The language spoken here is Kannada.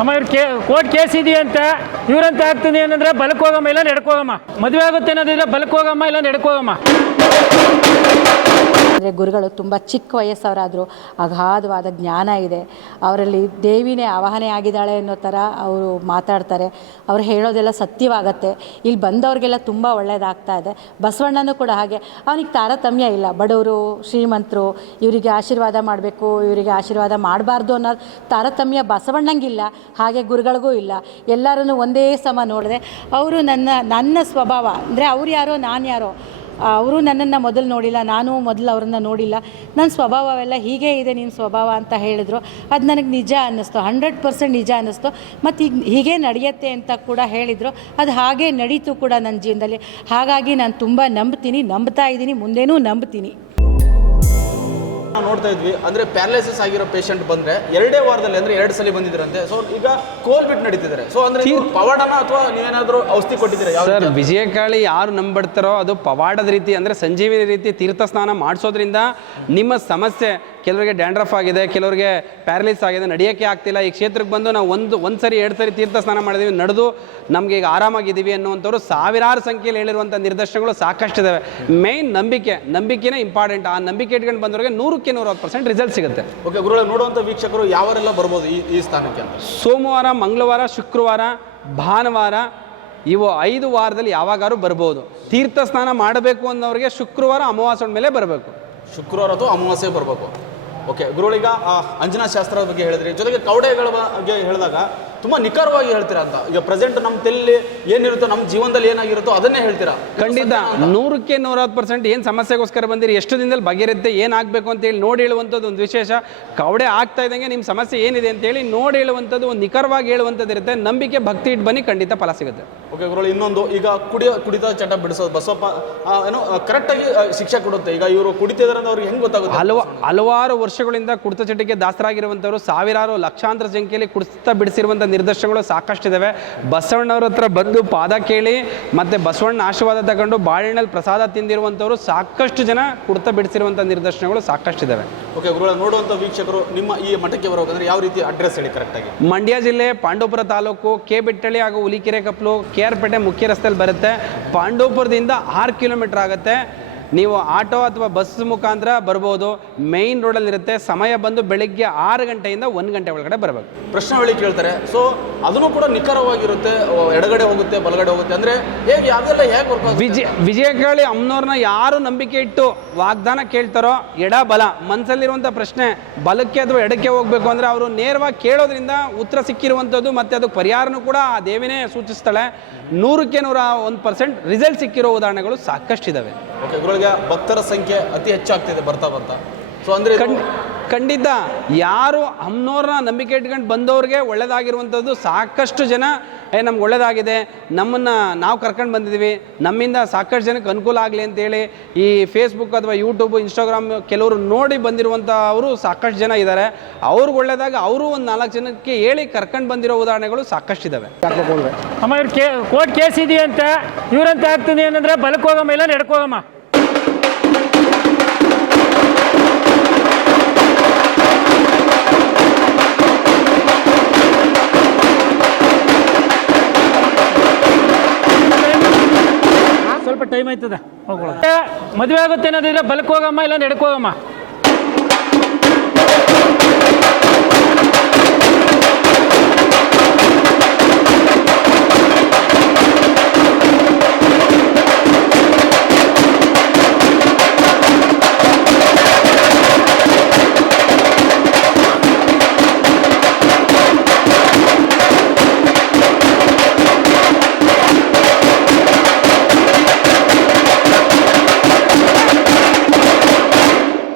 ಅಮ್ಮ ಇವ್ರು ಕೋರ್ಟ್ ಕೇಸ್ ಇದೆಯಂತ ಇವ್ರಂತ ಆಗ್ತದೆ ಏನಂದ್ರೆ ಬಲಕ್ಕೆ ಹೋಗಮ್ಮ ಇಲ್ಲ ನಡ್ಕೋಗಮ್ಮ, ಮದುವೆ ಆಗುತ್ತೆ ಅನ್ನೋದಿದ್ರೆ ಬಲಕ್ಕೆ ಹೋಗಮ್ಮ ಇಲ್ಲ ನಡ್ಕೋಗಮ್ಮ. ಗುರುಗಳು ತುಂಬ ಚಿಕ್ಕ ವಯಸ್ಸವರಾದರೂ ಅಗಾಧವಾದ ಜ್ಞಾನ ಇದೆ ಅವರಲ್ಲಿ. ದೇವಿನೇ ಆವಾಹನೆ ಆಗಿದ್ದಾಳೆ ಅನ್ನೋ ಥರ ಅವರು ಮಾತಾಡ್ತಾರೆ. ಅವ್ರು ಹೇಳೋದೆಲ್ಲ ಸತ್ಯವಾಗತ್ತೆ. ಇಲ್ಲಿ ಬಂದವ್ರಿಗೆಲ್ಲ ತುಂಬ ಒಳ್ಳೆಯದಾಗ್ತಾ ಇದೆ. ಬಸವಣ್ಣನೂ ಕೂಡ ಹಾಗೆ, ಅವನಿಗೆ ತಾರತಮ್ಯ ಇಲ್ಲ. ಬಡವರು ಶ್ರೀಮಂತರು ಇವರಿಗೆ ಆಶೀರ್ವಾದ ಮಾಡಬೇಕು, ಇವರಿಗೆ ಆಶೀರ್ವಾದ ಮಾಡಬಾರ್ದು ಅನ್ನೋ ತಾರತಮ್ಯ ಬಸವಣ್ಣಂಗಿಲ್ಲ, ಹಾಗೆ ಗುರುಗಳಿಗೂ ಇಲ್ಲ. ಎಲ್ಲರೂ ಒಂದೇ ಸಮ ನೋಡಿದೆ. ಅವರು ನನ್ನ ಸ್ವಭಾವ ಅಂದರೆ ಅವ್ರು ಯಾರೋ ನಾನು ಯಾರೋ, ಅವರು ನನ್ನನ್ನು ಮೊದಲು ನೋಡಿಲ್ಲ, ನಾನು ಮೊದಲು ಅವ್ರನ್ನ ನೋಡಿಲ್ಲ. ನನ್ನ ಸ್ವಭಾವವೆಲ್ಲ ಹೀಗೆ ಇದೆ ನಿನ್ನ ಸ್ವಭಾವ ಅಂತ ಹೇಳಿದ್ರು. ಅದು ನನಗೆ ನಿಜ ಅನ್ನಿಸ್ತು, 100% ನಿಜ ಅನ್ನಿಸ್ತು. ಮತ್ತು ಈಗ ಹೀಗೆ ನಡೆಯುತ್ತೆ ಅಂತ ಕೂಡ ಹೇಳಿದರು. ಅದು ಹಾಗೆ ನಡೀತು ಕೂಡ ನನ್ನ ಜೀವನದಲ್ಲಿ. ಹಾಗಾಗಿ ನಾನು ತುಂಬ ನಂಬ್ತಾ ಇದ್ದೀನಿ, ಮುಂದೇನೂ ನಂಬ್ತೀನಿ. ನೋಡ್ತಾ ಇದ್ವಿ ಅಂದ್ರೆ ಪ್ಯಾರಲೈಸಿಸ್ ಆಗಿರೋ ಪೇಷಂಟ್ ಬಂದ್ರೆ 2 ವಾರದಲ್ಲಿ ಅಂದ್ರೆ 2 ಸಲ ಬಂದಿದ್ರಂತೆ. ಸೊ ಈಗ ಕೋಲ್ ಬಿಟ್ಟು ನಡೀತಿದ್ದಾರೆ. ಸೊ ಅಂದ್ರೆ ಪವಾಡನ ಅಥವಾ ನೀವೇನಾದ್ರೂ ಔಷಧಿ ಕೊಟ್ಟಿದ್ದೀರಾ? ಸರ್, ವಿಜಯಕಾಳಿ ಯಾರು ನಂಬಿಡ್ತಾರೋ ಅದು ಪವಾಡದ ರೀತಿ, ಅಂದ್ರೆ ಸಂಜೀವಿನಿ ರೀತಿ ತೀರ್ಥ ಸ್ನಾನ ಮಾಡಿಸೋದ್ರಿಂದ ನಿಮ್ಮ ಸಮಸ್ಯೆ, ಕೆಲವರಿಗೆ ಡ್ಯಾಂಡ್ರಫ್ ಆಗಿದೆ, ಕೆಲವರಿಗೆ ಪ್ಯಾರಲೈಸ್ ಆಗಿದೆ, ನಡೆಯೋಕ್ಕೆ ಆಗ್ತಿಲ್ಲ, ಈ ಕ್ಷೇತ್ರಕ್ಕೆ ಬಂದು ನಾವು ಒಂದು ಸರಿ 2 ಸರಿ ತೀರ್ಥ ಸ್ನಾನ ಮಾಡಿದೀವಿ, ನಡೆದು ನಮಗೆ ಈಗ ಆರಾಮಾಗಿದ್ದೀವಿ ಅನ್ನುವಂಥವ್ರು ಸಾವಿರಾರು ಸಂಖ್ಯೆಯಲ್ಲಿ ಹೇಳಿರುವಂಥ ನಿದರ್ಶನಗಳು ಸಾಕಷ್ಟಿದ್ದಾವೆ. Main ನಂಬಿಕೆನೇ important. ಆ ನಂಬಿಕೆ ಇಟ್ಕೊಂಡು ಬಂದವರಿಗೆ 100% ರಿಸಲ್ಟ್ ಸಿಗುತ್ತೆ. ಓಕೆ ಗುರುಗಳೇ, ನೋಡುವಂಥ ವೀಕ್ಷಕರು ಯಾವರೆಲ್ಲ ಬರ್ಬೋದು ಈ ಸ್ಥಾನಕ್ಕೆ? ಸೋಮವಾರ, ಮಂಗಳವಾರ, ಶುಕ್ರವಾರ, ಭಾನುವಾರ ಇವು 5 ವಾರದಲ್ಲಿ ಯಾವಾಗಾದ್ರೂ ಬರ್ಬೋದು. ತೀರ್ಥ ಸ್ನಾನ ಮಾಡಬೇಕು ಅನ್ನೋರಿಗೆ ಶುಕ್ರವಾರ ಅಮಾವಾಸ್ಯೆ ಮೇಲೆ ಬರಬೇಕು. ಶುಕ್ರವಾರ ಅಥವಾ ಅಮಾವಾಸ್ಯೆ ಬರಬೇಕು. ಓಕೆ ಗುರುಗಳೀಗ ಅಂಜನಾ ಶಾಸ್ತ್ರದ ಬಗ್ಗೆ ಹೇಳಿದ್ರಿ, ಜೊತೆಗೆ ಕವಡೆಗಳ ಬಗ್ಗೆ ಹೇಳಿದಾಗ ತುಂಬ ನಿಖರವಾಗಿ ಹೇಳ್ತೀರಾ ಅಂತ. ಈಗ ಪ್ರೆಸೆಂಟ್ ನಮ್ಮ ತಲೆಯಲ್ಲಿ ಏನಿರುತ್ತೋ, ನಮ್ಮ ಜೀವನದಲ್ಲಿ ಏನಾಗಿರುತ್ತೋ ಅದನ್ನೇ ಹೇಳ್ತೀರಾ. ಖಂಡಿತ 100% ಏನು ಸಮಸ್ಯೆಗೋಸ್ಕರ ಬಂದಿರಿ, ಎಷ್ಟು ದಿನದಲ್ಲಿ ಬಗೆರುತ್ತೆ, ಏನಾಗಬೇಕು ಅಂತೇಳಿ ನೋಡಿ ಹೇಳುವಂಥದ್ದು ಒಂದು ವಿಶೇಷ. ಕವಡೆ ಆಗ್ತಾ ಇದ್ದಂಗೆ ನಿಮ್ಮ ಸಮಸ್ಯೆ ಏನಿದೆ ಅಂತೇಳಿ ನೋಡಿ ಹೇಳುವಂಥದ್ದು, ಒಂದು ನಿಖರವಾಗಿ ಹೇಳುವಂಥದ್ದು ಇರುತ್ತೆ. ನಂಬಿಕೆ, ಭಕ್ತಿ ಇಟ್ಟು ಬನ್ನಿ, ಖಂಡಿತ ಫಲ ಸಿಗುತ್ತೆ. ಓಕೆ ಗುರುಗಳು, ಇನ್ನೊಂದು, ಈಗ ಕುಡಿತ ಚಟ ಬಿಡಿಸೋದು ಬಸವಪ್ಪ ಏನೋ ಕರೆಕ್ಟಾಗಿ ಶಿಕ್ಷೆ ಕೊಡುತ್ತೆ. ಈಗ ಇವರು ಕುಡಿತಿದಾರೆ ಅಂತ ಅವ್ರಿಗೆ ಹೆಂಗೆ ಗೊತ್ತಾಗುತ್ತೆ? ಹಲವಾರು ವರ್ಷಗಳಿಂದ ಕುಡಿತ ಚಟಕ್ಕೆ ದಾಸರಾಗಿರುವಂಥವ್ರು ಸಾವಿರಾರು ಲಕ್ಷಾಂತರ ಸಂಖ್ಯೆಯಲ್ಲಿ ಕುಡಿತ ಬಿಡಿಸಿರುವಂಥ ನಿರ್ದೇಶನಗಳು ಸಾಕಷ್ಟಿದ್ದಾವೆ. ಬಸವಣ್ಣವ್ರ ಹತ್ರ ಬಂದು ಪಾದ ಕೇಳಿ ಮತ್ತೆ ಬಸವಣ್ಣ ಆಶೀರ್ವಾದ ತಗೊಂಡು ಬಾಳೆಹಣ್ಣಲ್ಲಿ ಪ್ರಸಾದ ತಿಂದಿರುವಂಥವ್ರು ಸಾಕಷ್ಟು ಜನ ಕುಡಿತ ಬಿಡಿಸಿರುವಂಥ ನಿರ್ದೇಶನಗಳು ಸಾಕಷ್ಟಿದ್ದಾವೆ. ಓಕೆ ಗುರುಗಳ, ನೋಡುವಂಥ ವೀಕ್ಷಕರು ನಿಮ್ಮ ಈ ಮಠಕ್ಕೆ ಬರಬೇಕಂದ್ರೆ ಯಾವ ರೀತಿ ಅಡ್ರೆಸ್ ಹೇಳಿ ಕರೆಕ್ಟಾಗಿ? ಮಂಡ್ಯ ಜಿಲ್ಲೆ ಪಾಂಡವಪುರ ತಾಲೂಕು ಕೆ ಬಿಟ್ಟಳ್ಳಿ ಹಾಗೂ ಹುಲಿಕೆರೆ ಕಪ್ಲು KR ಪೇಟೆ ಮುಖ್ಯ ರಸ್ತೆಯಲ್ಲಿ ಬರುತ್ತೆ. ಪಾಂಡವಪುರದಿಂದ 6 ಕಿಲೋಮೀಟರ್ ಆಗುತ್ತೆ. ನೀವು ಆಟೋ ಅಥವಾ ಬಸ್ ಮುಖಾಂತರ ಬರ್ಬೋದು. ಮೇಯ್ನ್ ರೋಡಲ್ಲಿ ಇರುತ್ತೆ. ಸಮಯ ಬಂದು ಬೆಳಿಗ್ಗೆ 6 ಗಂಟೆಯಿಂದ 1 ಗಂಟೆ ಒಳಗಡೆ ಬರಬೇಕು. ಪ್ರಶ್ನಾವಳಿ ಕೇಳ್ತಾರೆ. ಸೊ ಅದನ್ನು ಕೂಡ ನಿಖರವಾಗಿರುತ್ತೆ. ಎಡಗಡೆ ಹೋಗುತ್ತೆ, ಬಲಗಡೆ ಹೋಗುತ್ತೆ, ಅಂದ್ರೆ ಹೇಗೆ ಅದೆಲ್ಲ ಹೇಗೆ ವರ್ಕ್? ವಿಜಯಕಾಳಿ ಅಮ್ಮನವ್ರನ್ನ ಯಾರು ನಂಬಿಕೆ ಇಟ್ಟು ವಾಗ್ದಾನ ಕೇಳ್ತಾರೋ, ಎಡ ಬಲ ಮನಸ್ಸಲ್ಲಿರುವಂಥ ಪ್ರಶ್ನೆ ಬಲಕ್ಕೆ ಅಥವಾ ಎಡಕ್ಕೆ ಹೋಗ್ಬೇಕು ಅಂದ್ರೆ ಅವರು ನೇರವಾಗಿ ಕೇಳೋದ್ರಿಂದ ಉತ್ತರ ಸಿಕ್ಕಿರುವಂಥದ್ದು, ಮತ್ತೆ ಅದಕ್ಕೆ ಪರಿಹಾರನೂ ಕೂಡ ಆ ದೇವಿನೇ ಸೂಚಿಸ್ತಾಳೆ. 100% ರಿಸಲ್ಟ್ ಸಿಕ್ಕಿರೋ ಉದಾಹರಣೆಗಳು ಸಾಕಷ್ಟಿದ್ದಾವೆ. ಓಕೆ ಗುರುಗಳಿಗೆ, ಭಕ್ತರ ಸಂಖ್ಯೆ ಅತಿ ಹೆಚ್ಚಾಗ್ತಿದೆ ಬರ್ತಾ. ಸೊ ಅಂದ್ರೆ ಖಂಡಿತ ಯಾರು ಅಮ್ಮನವ್ರನ್ನ ನಂಬಿಕೆ ಇಟ್ಕೊಂಡು ಬಂದವ್ರಿಗೆ ಒಳ್ಳೇದಾಗಿರುವಂಥದ್ದು ಸಾಕಷ್ಟು ಜನ, ನಮ್ಗೆ ಒಳ್ಳೇದಾಗಿದೆ, ನಮ್ಮನ್ನು ನಾವು ಕರ್ಕೊಂಡು ಬಂದಿದ್ದೀವಿ, ನಮ್ಮಿಂದ ಸಾಕಷ್ಟು ಜನಕ್ಕೆ ಅನುಕೂಲ ಆಗಲಿ ಅಂತೇಳಿ ಈ ಫೇಸ್ಬುಕ್ ಅಥವಾ ಯೂಟ್ಯೂಬ್, ಇನ್ಸ್ಟಾಗ್ರಾಮ್ ಕೆಲವರು ನೋಡಿ ಬಂದಿರುವಂಥ ಅವರು ಸಾಕಷ್ಟು ಜನ ಇದ್ದಾರೆ. ಅವ್ರಿಗೆ ಒಳ್ಳೇದಾಗ ಅವರು ಒಂದು 4 ಜನಕ್ಕೆ ಹೇಳಿ ಕರ್ಕೊಂಡು ಬಂದಿರೋ ಉದಾಹರಣೆಗಳು ಸಾಕಷ್ಟಿದ್ದಾವೆ. ಅಮ್ಮ ಇವ್ರು ಕೋರ್ಟ್ ಕೇಸ್ ಇದೆಯಂತ ಇವ್ರಂತ ಆಗ್ತದೆ ಏನಂದ್ರೆ ಬಲಕ್ಕೆ ಹೋಗಮ್ಮ ಇಲ್ಲ ನಡ್ಕೋಗಮ್ಮ. ಸ್ವಲ್ಪ ಟೈಮ್ ಆಯ್ತದ, ಮದುವೆ ಆಗುತ್ತೆ ಅನ್ನೋದಿದ್ರೆ ಬಲಕ್ಕೆ ಹೋಗಮ್ಮ ಇಲ್ಲ ನಡ್ಕೋಗಮ್ಮ.